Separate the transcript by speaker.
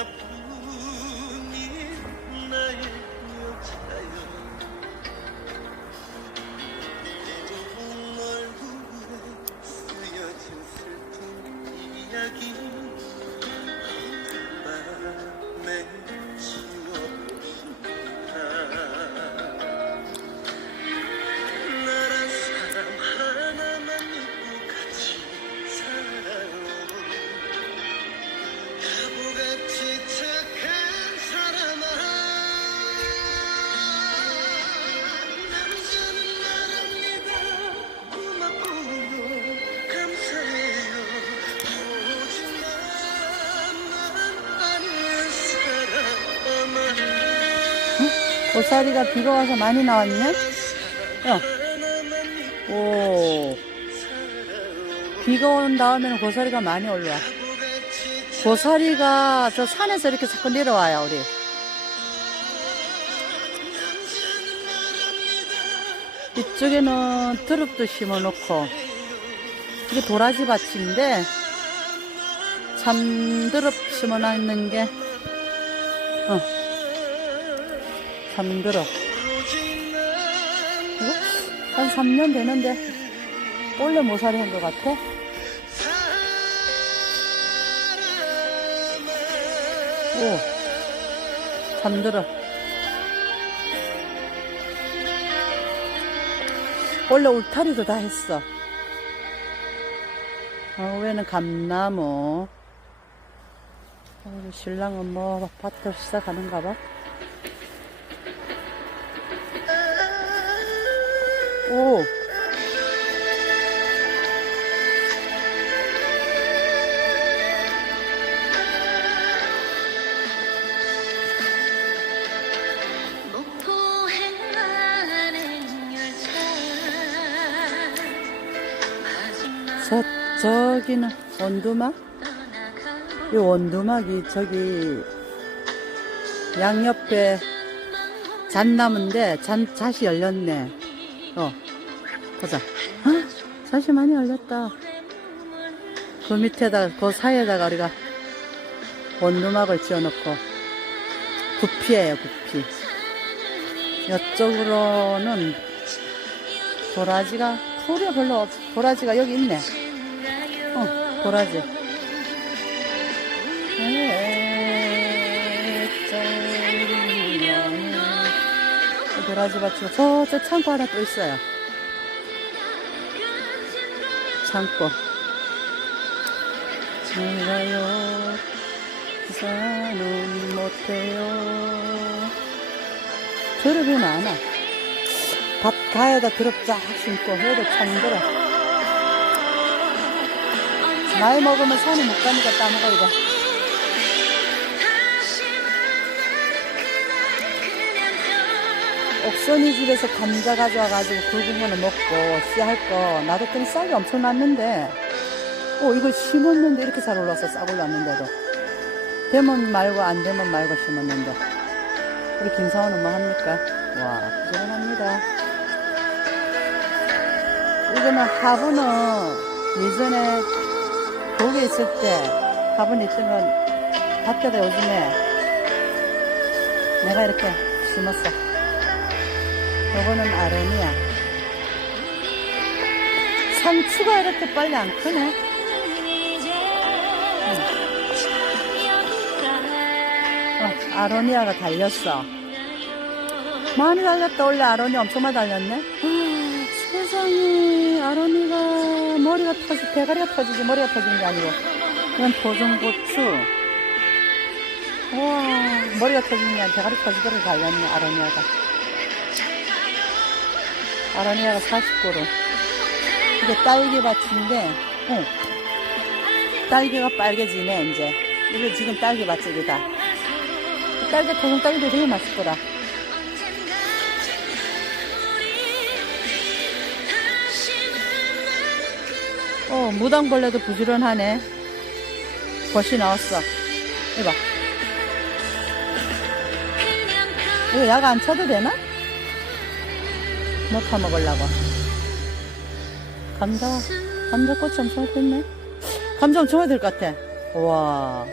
Speaker 1: 나뿐인 나의 여자여 넌 얼굴에 쓰여진 슬픈 이야기
Speaker 2: 고사리가 비가 와서 많이 나왔네? 야, 오. 비가 온 다음에는 고사리가 많이 올라와. 고사리가 저 산에서 이렇게 자꾸 내려와요, 우리. 이쪽에는 드릅도 심어놓고, 이게 도라지 밭인데, 참 드릅 심어놨는 게, 어, 참드럽. 이거 한 3년 되는데 원래 모사리 한것 같아? 오, 잠들어. 원래 울타리도 다 했어. 어, 위에는 감나무. 어, 신랑은 뭐 밭을 시작하는가 봐. 오. 저, 저기는 원두막? 이 원두막이 저기 양옆에 잣나무인데 잔, 잣이 열렸네. 어, 보자. 헉, 잣이 많이 열렸다. 그 밑에다가, 그 사이에다가 우리가 원두막을 지어놓고 구피예요, 구피. 이쪽으로는 도라지가, 풀이 별로 없, 도라지가 여기 있네. 어, 도라지. 도라지 밭이고 저저 창고 하나 또 있어요. 창고. 제가요 기사는 못해요. 드럽이 많아. 밭 가에다 드럽 쫙 심고 해도 참 힘들어. 나이 먹으면 산에 못 가니까 따먹어 이거. 옥선이 집에서 감자 가져와가지고 굵은 거는 먹고 씨할 거. 놔뒀더니 싹이 엄청 났는데. 오 이거 심었는데 이렇게 잘 올라서 싹 올랐는데도. 되면 말고 안 되면 말고 심었는데. 우리 김사원은 뭐 합니까? 와 부지런합니다. 이거는 화분은 예전에 거기 있을 때 화분 있던 건 밭에다 요즘에 내가 이렇게 심었어 요거는 아름이야. 상추가 이렇게 빨리 안 크네. 어, 아로니아가 달렸어. 많이 달렸다. 원래 아로니 엄청 많이 달렸네. 아, 세상에, 아로니가 머리가 터지, 대가리가 터지지, 머리가 터지는 게 아니고. 이건 도전고추. 와, 머리가 터지는 게 아니라 대가리 터지도록 달렸네, 아로니아가. 아로니아가 40그루. 이게 딸기밭인데, 어, 딸기가 빨개지네, 이제. 이거 지금 딸기밭이다. 딸기, 도전 딸기도 되게 맛있더라. 어, 무당벌레도 부지런하네. 벗이 나왔어. 이봐. 이거 약 안 쳐도 되나? 뭐 파먹으려고. 감자, 감자꽃이 엄청 컸네. 감자 엄청 많이 될것 같아. 우와.